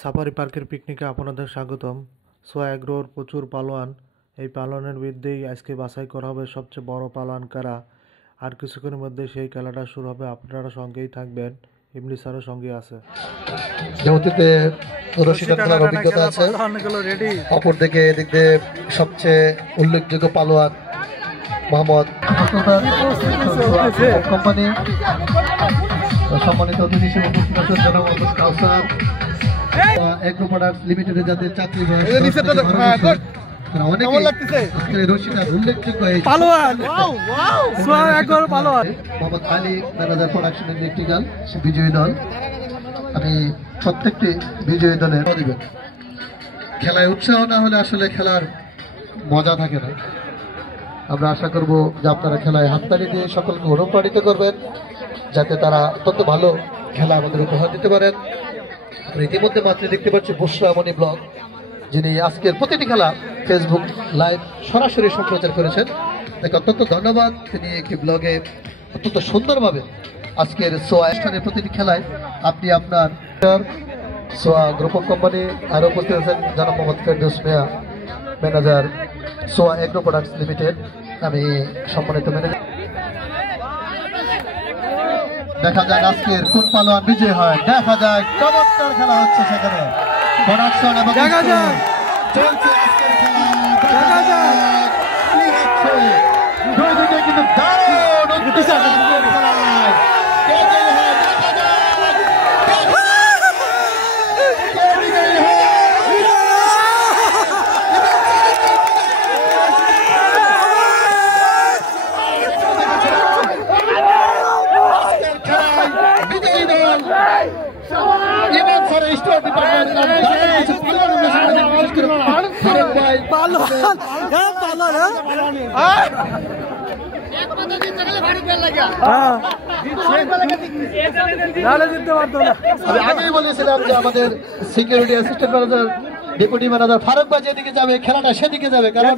Safari পার্কের পিকনিকে আপনাদের স্বাগতম। সোয়া এগ্রোর প্রচুর পালোয়ান। এই পালোয়ানের বিরুদ্ধেই আজকে বাছাই করা হবে সবচেয়ে বড় পালোয়ান কারা। আর কিছুক্ষণের মধ্যে সেই খেলাটা শুরু হবে, আপনারা সঙ্গেই থাকবেন। ইমলি স্যারের সঙ্গে আছে, যেহেতুতে খেলার অভিজ্ঞতা আছে। অপরদিকে এদিক দিয়ে সবচেয়ে উল্লেখযোগ্য পালোয়ান মোহাম্মদ কোম্পানি সম্মানিত অতিথি হিসেবে উপস্থিত আছেন জনাব কাউসার এগ্রো প্রোডাক্টস লিমিটেডের যাদের চাকরি Mohammad Ali manager production electrical বিজয়ী দল। আমি প্রত্যেকটি বিজয়ী দলের দিবেন। খেলায় উৎসাহ না হলে আসলে খেলার মজা থাকে না। আমরা আশা করব যে আপনারা খেলায় হাততালি দিয়ে সকলকে অনুপ্রাণিত করবেন, যাতে তারা অত্যন্ত ভালো খেলা আমাদের উপহার দিতে পারেন। ইতিমধ্যে মাত্র দেখতে পাচ্ছি বুশরামণি ব্লগ, যিনি আজকের প্রতিটি খেলা ফেসবুক লাইভ সরাসরি সম্প্রচার করেছেন। তাকে অত্যন্ত ধন্যবাদ। তিনি একটি ব্লগে অত্যন্ত সুন্দরভাবে আজকের সোয়া স্থানের প্রতিটি খেলায় আপনি আপনার সোয়া গ্রুপ অফ কোম্পানি আরও উপস্থিত আছেন জনাব মোহাম্মদ ফেরদৌস মিয়া ম্যানেজার সোয়া এগ্রো প্রোডাক্টস লিমিটেড। আমি সম্মানিত ম্যানেজার। দেখা যাক আজকের কোন পালোয়ান বিজয় হয়। দেখা যাক, চমৎকার খেলা হচ্ছে সেখানে। প্রোডাকশন এবং চলছে আজকের খেলা। দেখা যাক দুই কিন্তু দারুণ আজকের খেলায় কে জয়ী হয়। দেখা যাক কে বিজয়ী হয়। আগেই বলেছিলাম যে আমাদের security assistant manager deputy manager Farooq ভাই যেদিকে যাবে খেলাটা সেদিকে যাবে, কারণ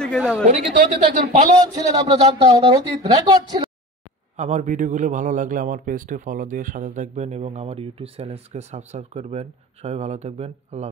উনি কিন্তু অতীত একজন পালোয়ান ছিলেন। আমরা জানতাম ওনার অতীত রেকর্ড ছিল। আমার ভিডিওগুলো ভালো লাগলে আমার পেজটি ফলো দিয়ে সাথে থাকবেন এবং আমার ইউটিউব চ্যানেলকে সাবস্ক্রাইব করবেন। সবাই ভালো থাকবেন। আল্লাহ।